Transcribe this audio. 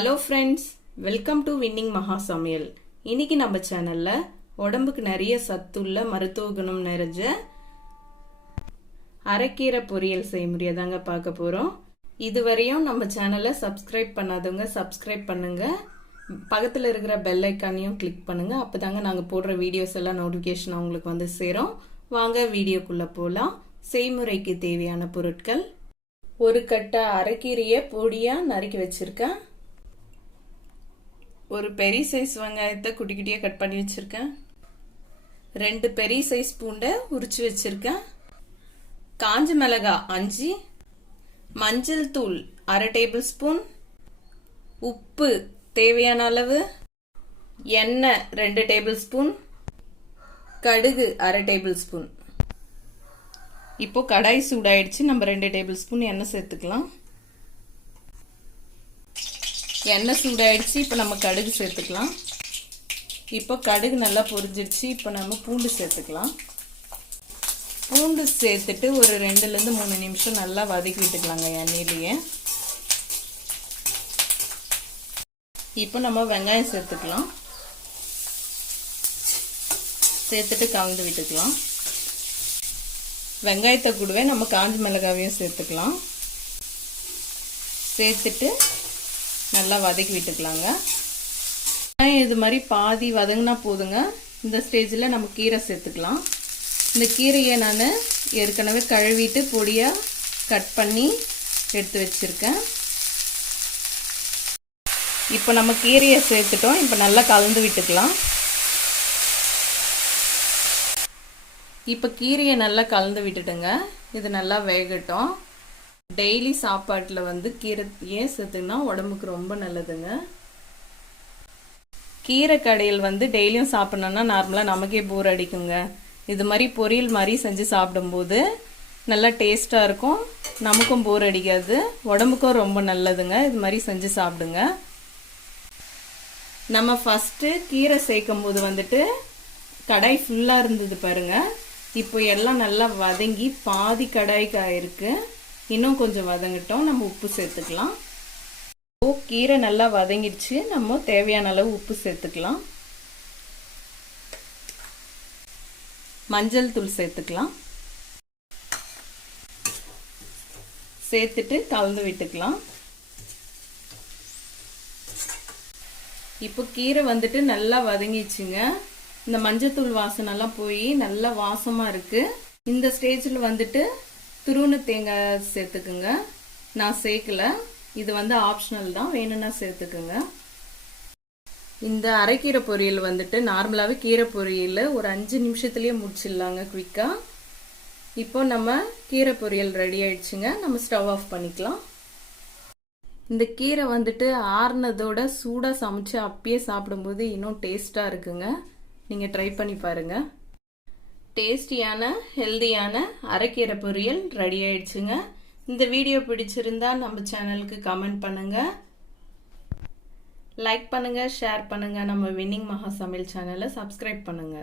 Hello friends, welcome to winning மகா சமையல். இன்னைக்கு நம்ம சேனல்ல உடம்புக்கு நிறைய சத்துள்ள மருத்துவ குணம் நிறைஞ்ச அரைக்கீரை பொரியல் செய்முறையை தாங்க பார்க்க போறோம். இதுவரையும் நம்ம சேனலை சப்ஸ்கிரைப் பண்ணாதவங்க சப்ஸ்கிரைப் பண்ணுங்க, பக்கத்தில் இருக்கிற பெல் ஐக்கானையும் கிளிக் பண்ணுங்க. அப்பதாங்க நாங்கள் போடுற வீடியோஸ் எல்லாம் நோட்டிஃபிகேஷன் உங்களுக்கு வந்து சேரும். வாங்க வீடியோக்குள்ள போகலாம். செய்முறைக்கு தேவையான பொருட்கள்: ஒரு கட்டை அரைக்கீரையை பொடியா நறுக்கி வச்சிருக்கேன். ஒரு பெரிய சைஸ் வெங்காயத்தை குட்டி குட்டியா கட் பண்ணி வச்சிருக்கேன். 2 பெரிய சைஸ் பூண்டை உரிச்சு வச்சிருக்கேன். காஞ்ச மிளகாய் 5, மஞ்சள் தூள் 1/2 டேபிள் ஸ்பூன், உப்பு தேவையான அளவு, எண்ணெய் 2 டேபிள் ஸ்பூன், கடுகு 1/2 டேபிள் ஸ்பூன். இப்போ கடாய் சூடாயிடுச்சு. நம்ம 2 டேபிள் ஸ்பூன் எண்ணெய் சேர்த்துக்கலாம். எண்ணெய் சூடாயிடுச்சு. இப்போ நம்ம கடுகு சேர்த்துக்கலாம். இப்போ கடுகு நல்லா பொரிஞ்சிடுச்சு. இப்போ நம்ம பூண்டு சேர்த்துக்கலாம். பூண்டு சேர்த்துட்டு ஒரு 2லேருந்து 3 நிமிஷம் நல்லா வதக்கி விட்டுக்கலாங்க எண்ணெயிலேயே. இப்போ நம்ம வெங்காயம் சேர்த்துக்கலாம். சேர்த்துட்டு கலந்து விட்டுக்கலாம். வெங்காயத்தை கூடவே நம்ம காஞ்ச மிளகாவையும் சேர்த்துக்கலாம். சேர்த்துட்டு நல்லா வதக்கி விட்டுக்கலாங்க. இது மாதிரி பாதி வதங்கினா போதுங்க. இந்த ஸ்டேஜில் நம்ம கீரை சேர்த்துக்கலாம். இந்த கீரையை நான் ஏற்கனவே கழுவிட்டு பொடியாக கட் பண்ணி எடுத்து வச்சுருக்கேன். இப்போ நம்ம கீரையை சேர்த்துட்டோம். இப்போ நல்லா கலந்து விட்டுக்கலாம். இப்போ கீரையை நல்லா கலந்து விட்டுட்டுங்க. இது நல்லா வேகட்டும். டெய்லி சாப்பாட்டில் வந்து கீரையே சேர்த்துனா உடம்புக்கு ரொம்ப நல்லதுங்க. கீரை கடையில் வந்து டெய்லியும் சாப்பிட்ணுன்னா நார்மலாக நமக்கே போர் அடிக்குங்க. இது மாதிரி பொரியல் மாதிரி செஞ்சு சாப்பிடும்போது நல்லா டேஸ்ட்டாக இருக்கும். நமக்கும் போர் அடிக்காது, உடம்புக்கும் ரொம்ப நல்லதுங்க. இது மாதிரி செஞ்சு சாப்பிடுங்க. நம்ம ஃபஸ்ட்டு கீரை சேர்க்கும் போது வந்துட்டு கடாய் ஃபுல்லாக இருந்தது பாருங்க. இப்போ எல்லாம் நல்லா வதங்கி பாதி கடாய்க்கு ஆயிருக்கு. இன்னும் கொஞ்சம் வதங்கட்டும். நம்ம உப்பு சேர்த்துக்கலாம். கீரை நல்லா வதங்கிடுச்சு. நம்ம தேவையான அளவு உப்பு சேர்த்துக்கலாம். மஞ்சள் தூள் சேர்த்துக்கலாம். சேர்த்துட்டு கலந்து விட்டுக்கலாம். இப்போ கீரை வந்துட்டு நல்லா வதங்கிடுச்சுங்க. இந்த மஞ்சள் தூள் வாசனைலாம் போய் நல்லா வாசமா இருக்கு. இந்த ஸ்டேஜில் வந்துட்டு துருவன தேங்காய் சேர்த்துக்குங்க. நான் சேர்க்கல, இது வந்து ஆப்ஷனல் தான், வேணும்னா சேர்த்துக்குங்க. இந்த அரைக்கீரை பொரியல் வந்துட்டு நார்மலாகவே கீரை பொரியல் ஒரு 5 நிமிஷத்துலேயே முடிச்சிடலாங்க குவிக்காக. இப்போ நம்ம கீரை பொரியல் ரெடி ஆயிடுச்சுங்க. நம்ம ஸ்டவ் ஆஃப் பண்ணிக்கலாம். இந்த கீரை வந்துட்டு ஆறுனதோட சூடாக சமைச்சு அப்பயே சாப்பிடும்போது இன்னும் டேஸ்ட்டாக இருக்குங்க. நீங்கள் ட்ரை பண்ணி பாருங்கள். டேஸ்டியான ஹெல்தியான அரைக்கீரை பொரியல் ரெடி ஆயிடுச்சுங்க. இந்த வீடியோ பிடிச்சிருந்தா நம்ம சேனலுக்கு கமெண்ட் பண்ணுங்க, லைக் பண்ணுங்க, ஷேர் பண்ணுங்க. நம்ம வின்னிங் மகா சமையல் சேனலை சப்ஸ்கிரைப் பண்ணுங்க.